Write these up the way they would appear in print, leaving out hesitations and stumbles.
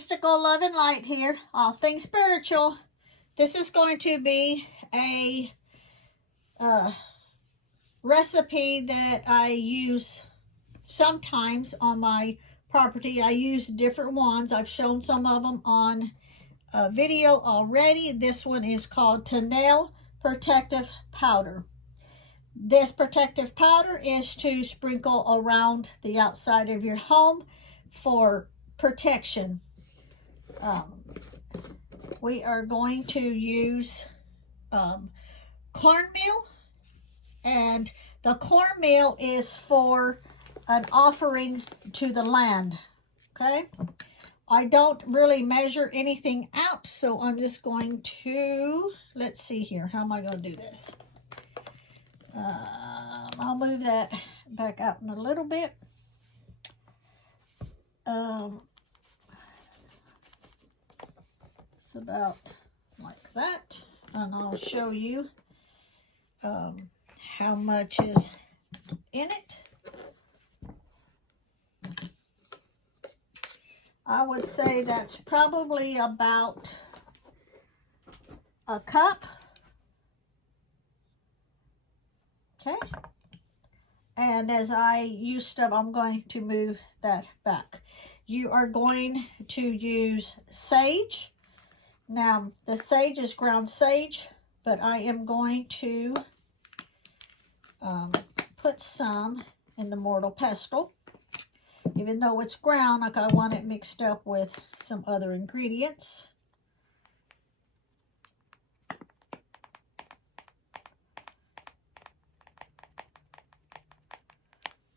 Mystical Love and Light here, all things spiritual. This is going to be a recipe that I use sometimes on my property. I use different ones. I've shown some of them on a video already. This one is called Tunnell Protective Powder. This protective powder is to sprinkle around the outside of your home for protection. We are going to use cornmeal, and the cornmeal is for an offering to the land. Okay, I don't really measure anything out, so I'm just going to, let's see here, how am I going to do this? I'll move that back out in a little bit. It's about like that, and I'll show you how much is in it. I would say that's probably about a cup. Okay, and as I use stuff, I'm going to move that back. You are going to use sage. Now, the sage is ground sage, but I am going to put some in the mortal pestle. Even though it's ground, like I want it mixed up with some other ingredients.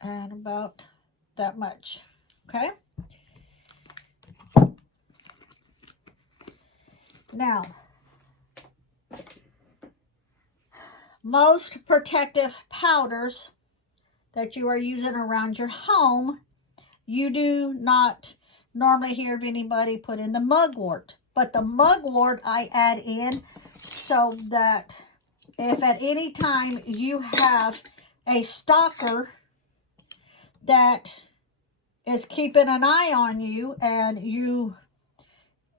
And about that much, okay? Now, most protective powders that you are using around your home, you do not normally hear of anybody put in the mugwort. But the mugwort I add in so that if at any time you have a stalker that is keeping an eye on you, and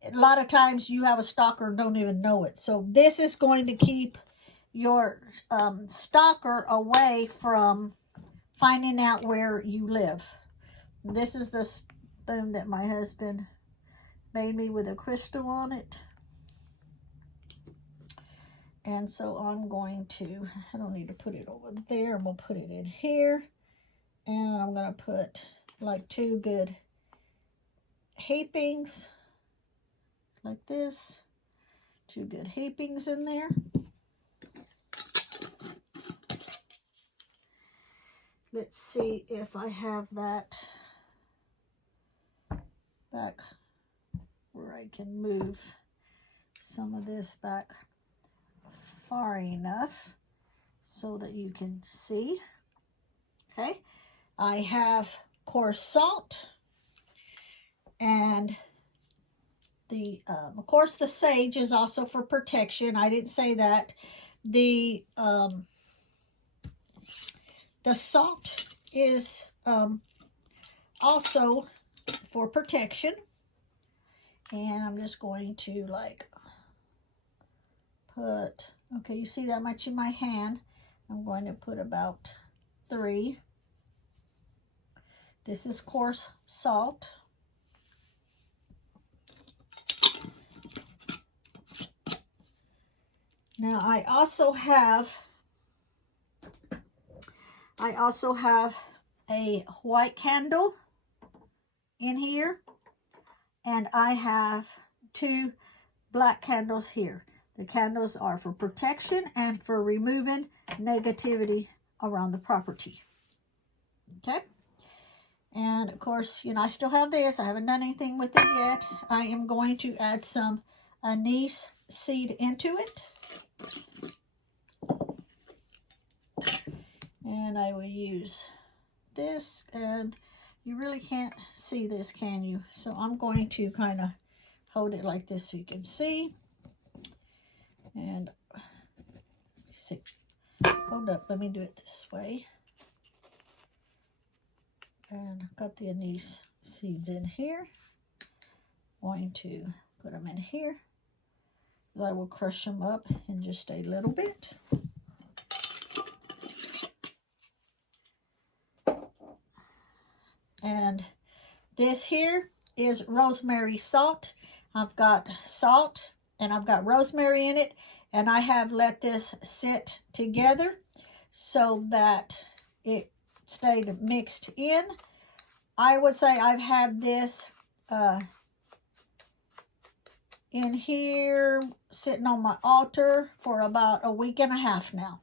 a lot of times you have a stalker and don't even know it. So this is going to keep your stalker away from finding out where you live. This is the spoon that my husband made me with a crystal on it. And so I'm going to, I don't need to put it over there. I'm going to put it in here. And I'm going to put like 2 good heapings, like this. 2 good heapings in there. Let's see if I have that back where I can move some of this back far enough so that you can see. Okay, I have coarse salt, and the of course the sage is also for protection. I didn't say that. The salt is also for protection, and I'm just going to like put, okay, you see that much in my hand. I'm going to put about 3. This is coarse salt. Now I also have a white candle in here, and I have 2 black candles here. The candles are for protection and for removing negativity around the property. Okay, and of course, you know, I still have this. I haven't done anything with it yet. I am going to add some anise seed into it. And I will use this, and you really can't see this, can you? So I'm going to kind of hold it like this so you can see. And see, hold up, let me do it this way. And I've got the anise seeds in here. going to put them in here. I will crush them up in just a little bit. And this here is rosemary salt. I've got salt and I've got rosemary in it, and I have let this sit together so that it stayed mixed in. I would say I've had this in here sitting on my altar for about a week and a half now.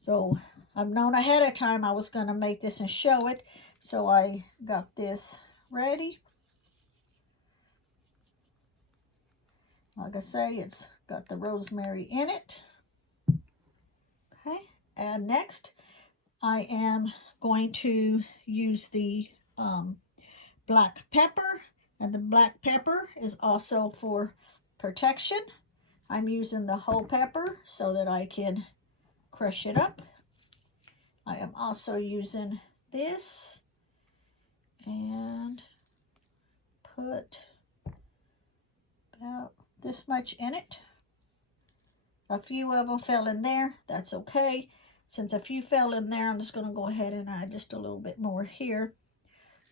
So I've known ahead of time I was going to make this and show it. So I got this ready. Like I say, it's got the rosemary in it. Okay, and next I am going to use the black pepper. And the black pepper is also for protection. I'm using the whole pepper so that I can crush it up. I am also using this and put about this much in it. A few of them fell in there. That's okay. Since a few fell in there, I'm just going to go ahead and add just a little bit more here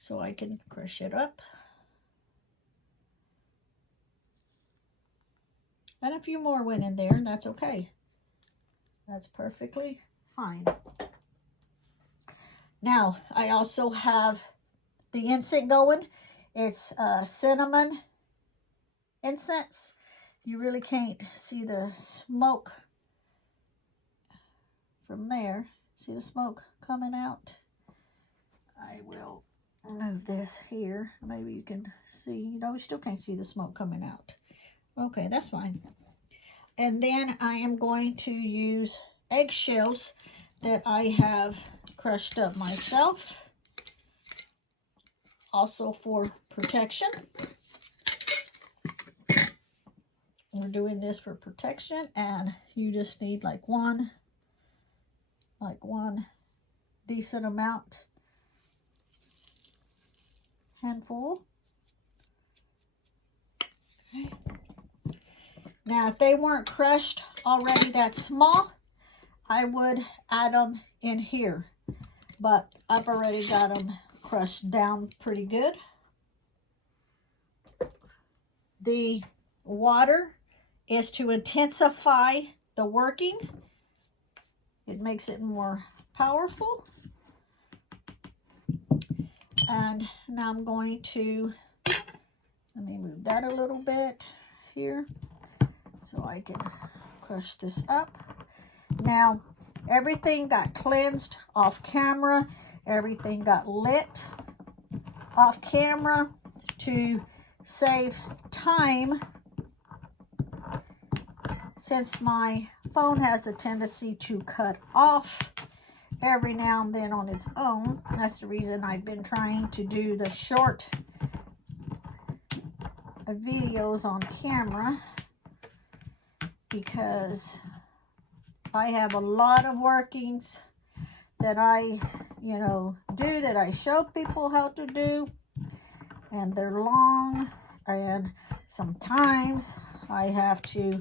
so I can crush it up. And a few more went in there, and that's okay. That's perfectly fine. Now, I also have the incense going. It's cinnamon incense. You really can't see the smoke from there. See the smoke coming out? I will move this here. Maybe you can see. No, you still can't see the smoke coming out. Okay, that's fine. And then I am going to use eggshells that I have crushed up myself, also for protection. We're doing this for protection, and you just need like one decent amount, handful. Okay. Now, if they weren't crushed already that small, I would add them in here. But I've already got them crushed down pretty good. The water is to intensify the working. It makes it more powerful. And now I'm going to, let me move that a little bit here, so I can crush this up. Now, everything got cleansed off camera. Everything got lit off camera to save time, since my phone has a tendency to cut off every now and then on its own. That's the reason I've been trying to do the short videos on camera, because I have a lot of workings that I, do, that I show people how to do, and they're long, and sometimes I have to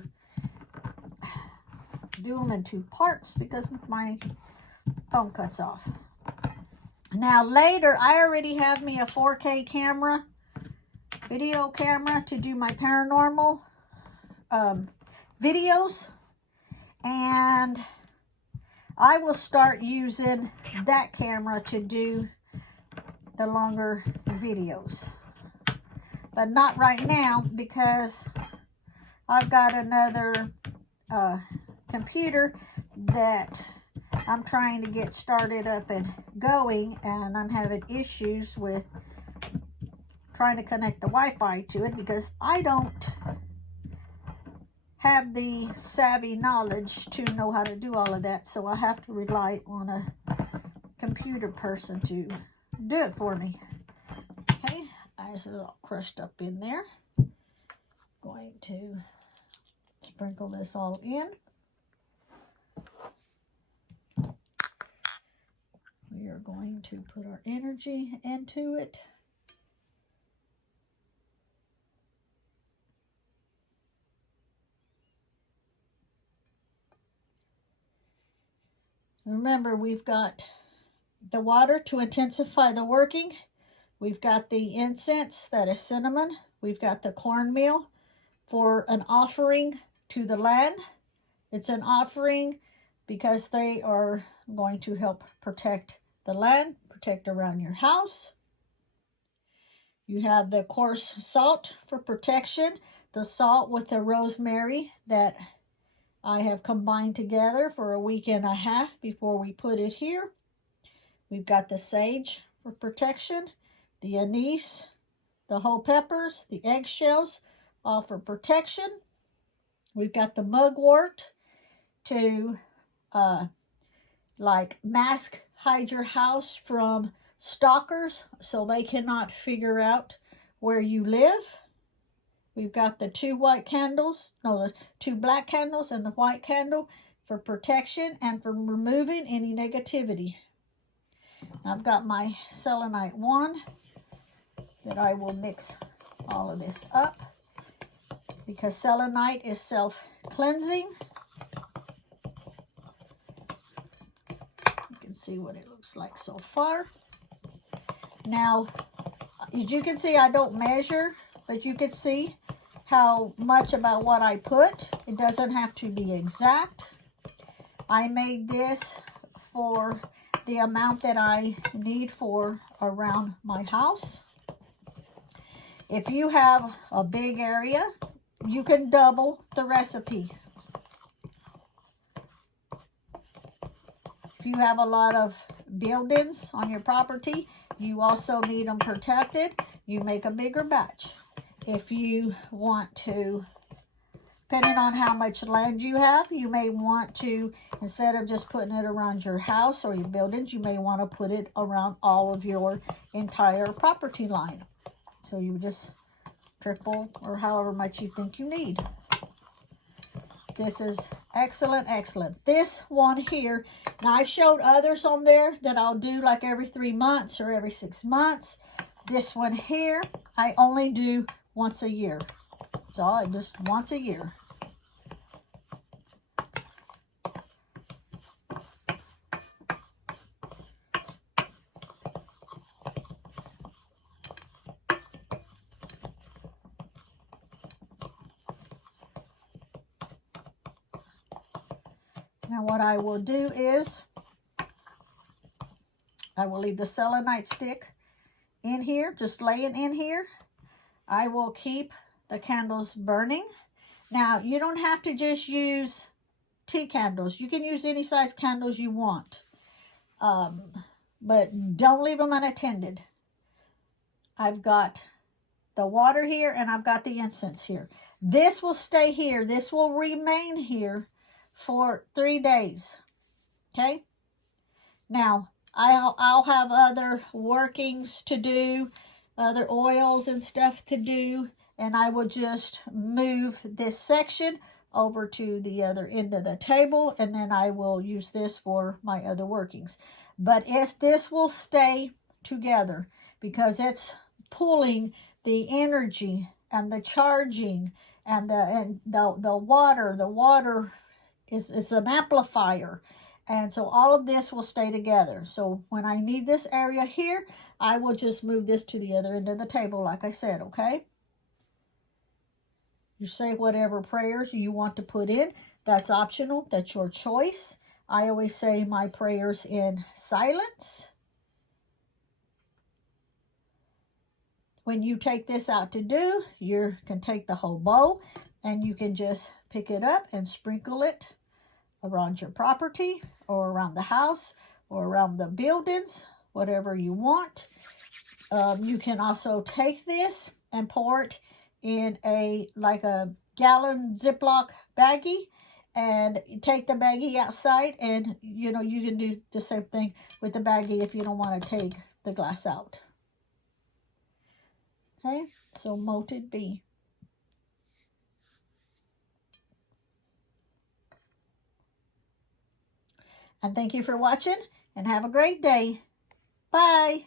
do them in two parts because my phone cuts off. Now later, I already have me a 4K camera, video camera, to do my paranormal videos, and I will start using that camera to do the longer videos, but not right now because I've got another computer that I'm trying to get started up and going, and I'm having issues with trying to connect the Wi-Fi to it because I don't have the savvy knowledge to know how to do all of that, so I have to rely on a computer person to do it for me. Okay, this is all crushed up in there. Going to sprinkle this all in. We are going to put our energy into it. Remember, we've got the water to intensify the working. We've got the incense, that is cinnamon. We've got the cornmeal for an offering to the land. It's an offering because they are going to help protect the land, protect around your house. You have the coarse salt for protection, the salt with the rosemary that I have combined together for a week and a half before we put it here. We've got the sage for protection, the anise, the whole peppers, the eggshells, all for protection. We've got the mugwort to like hide your house from stalkers so they cannot figure out where you live. We've got the two black candles and the white candle for protection and for removing any negativity. I've got my selenite wand that I will mix all of this up because selenite is self-cleansing. You can see what it looks like so far. Now, as you can see, I don't measure, but you can see how much about what I put. It doesn't have to be exact. I made this for the amount that I need for around my house. If you have a big area, you can double the recipe. If you have a lot of buildings on your property, you also need them protected. You make a bigger batch. If you want to, depending on how much land you have, you may want to, instead of just putting it around your house or your buildings, you may want to put it around all of your entire property line. So you just triple or however much you think you need. This is excellent, excellent. This one here, now I've showed others on there that I'll do like every 3 months or every 6 months. This one here, I only do once a year. So just once a year. Now what I will do is, I will leave the selenite stick in here, just laying in here. I will keep the candles burning. Now, you don't have to just use tea candles. You can use any size candles you want. But don't leave them unattended. I've got the water here and I've got the incense here. This will stay here. This will remain here for 3 days. Okay? Now, I'll have other workings to do, other oils and stuff to do, and I will just move this section over to the other end of the table, and then I will use this for my other workings. But this will stay together because it's pulling the energy and the charging and the water. The water is an amplifier. And so all of this will stay together. So when I need this area here, I will just move this to the other end of the table, like I said, okay? You say whatever prayers you want to put in. That's optional. That's your choice. I always say my prayers in silence. When you take this out to do, you can take the whole bowl and you can just pick it up and sprinkle it around your property or around the house or around the buildings, whatever you want. You can also take this and pour it in like a gallon Ziploc baggie and take the baggie outside, and you can do the same thing with the baggie if you don't want to take the glass out. Okay, so moted be. And thank you for watching, and have a great day. Bye.